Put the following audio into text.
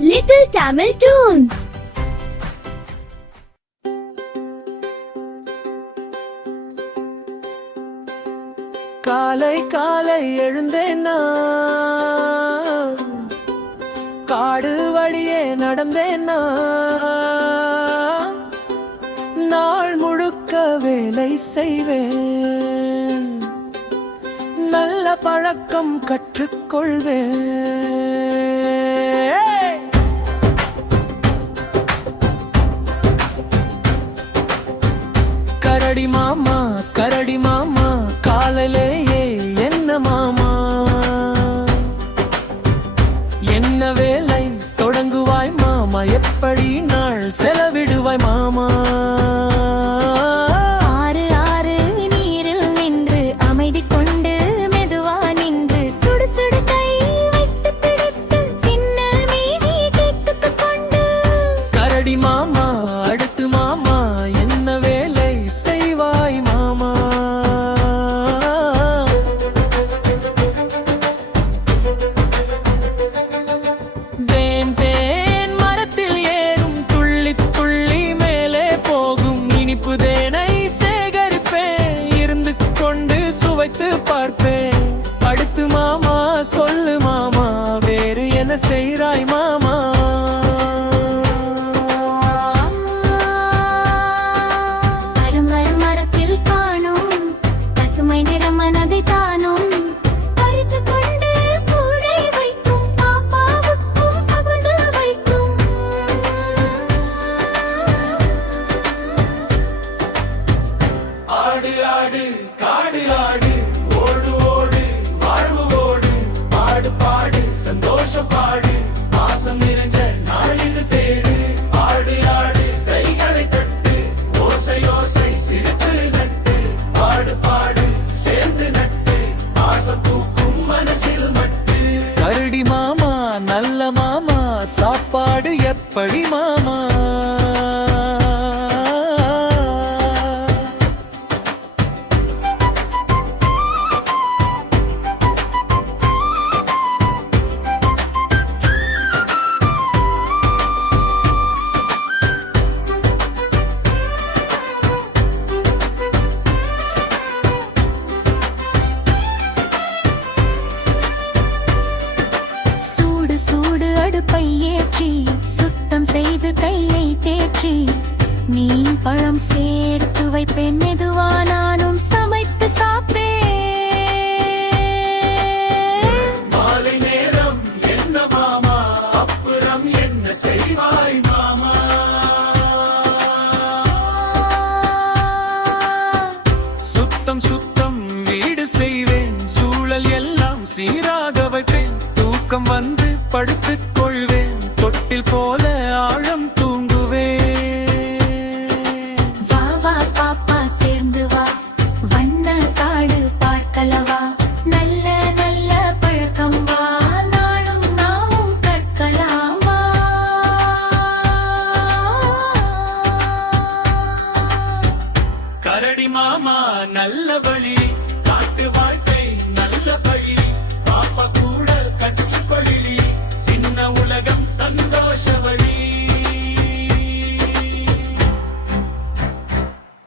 Little Tamil Tunes. காலை காலை எழுந்தேன் நான், காடு வழியே நடந்தேன் நான், நாள் முழுக்க வேலை செய்வேன், நல்ல பழக்கம் கற்றுக்கொள்வேன். கரடி மாமா கரடி மாமா காலையிலேயே என்ன மாமா, என்ன வேலை தொடங்குவாய் மாமா, எப்படி நாள் செலவிடுவாய் மாமா. ஆறு ஆறு நீரில் நின்று அமைதி கொண்டு மெதுவா நின்று சுடு சுடு கை வைத்து பிடித்து சின்ன மீதி கேட்டுக்கு கொண்டு. கரடி மாமா அடுத்து மாமா என்ன வேலை செய்வாய் மாமா. தேன் தேன் மரத்தில் ஏறும் துள்ளி துள்ளி மேலே போகும் இனிப்பு தேனை சேகரிப்பேன், இருந்து கொண்டு சுவைத்து பார்ப்பேன். அடுத்து மாமா சொல்லு மாமா வேறு என்ன செய்றாய் மாமா. மரத்தில் காணும் பசுமை நிறம் மனதை தானும் பறித்து கொண்டு கூடை வைக்கும் பாப்பாவுக்கும் பகுந்து வைக்கும். ஆடு ஆடு காடு ஆடு ஓடு ஓடு வாழ்வு ஓடு, பாடு பாடு சந்தோஷம் பாடு, பாசம் நிறைஞ்ச நாள் இது தேடு. ஆடு ஆடு கைகளை தட்டு ஓசை ஓசை சிரித்து நட்டு, பாடு பாடு சேர்ந்து நட்டு ஆசை தூக்கும் மனசில் மட்டு. கரடி மாமா நல்ல மாமா சாப்பாடு எப்படி மாமா. சூடு சூடு அடுப்பை ஏற்றி சுத்தம் செய்து கையை தேற்றி மீன் பழம் சேர்த்து வைப்பேன், மெதுவா நானும் சமைத்து சாப்பிட்டேன். மாலை நேரம் என்ன மாமா, அப்புறம் என்ன செய்வாய் மாமா. சுத்தம் சுத்தம் வீடு செய்வேன், சூழல் எல்லாம் சீராக வைப்பேன், தூக்கம் வந்து படுத்துக் கொள்வேன், தொட்டில் போல ஆழம் தூங்குவேன். வா வா பாப்பா சேர்ந்து வா, வண்ண காடு பார்க்கலவா, நல்ல நல்ல பழக்கம் வா, நாளும் நாமும் கற்கலாம் வா. கரடி மாமா நல்ல வழி காட்டு வாழ்க்கை நல்ல பழி, பாப்பா கூட கற்றுக்கொள்ளி சின்ன உலகம் சந்தோஷ வழி.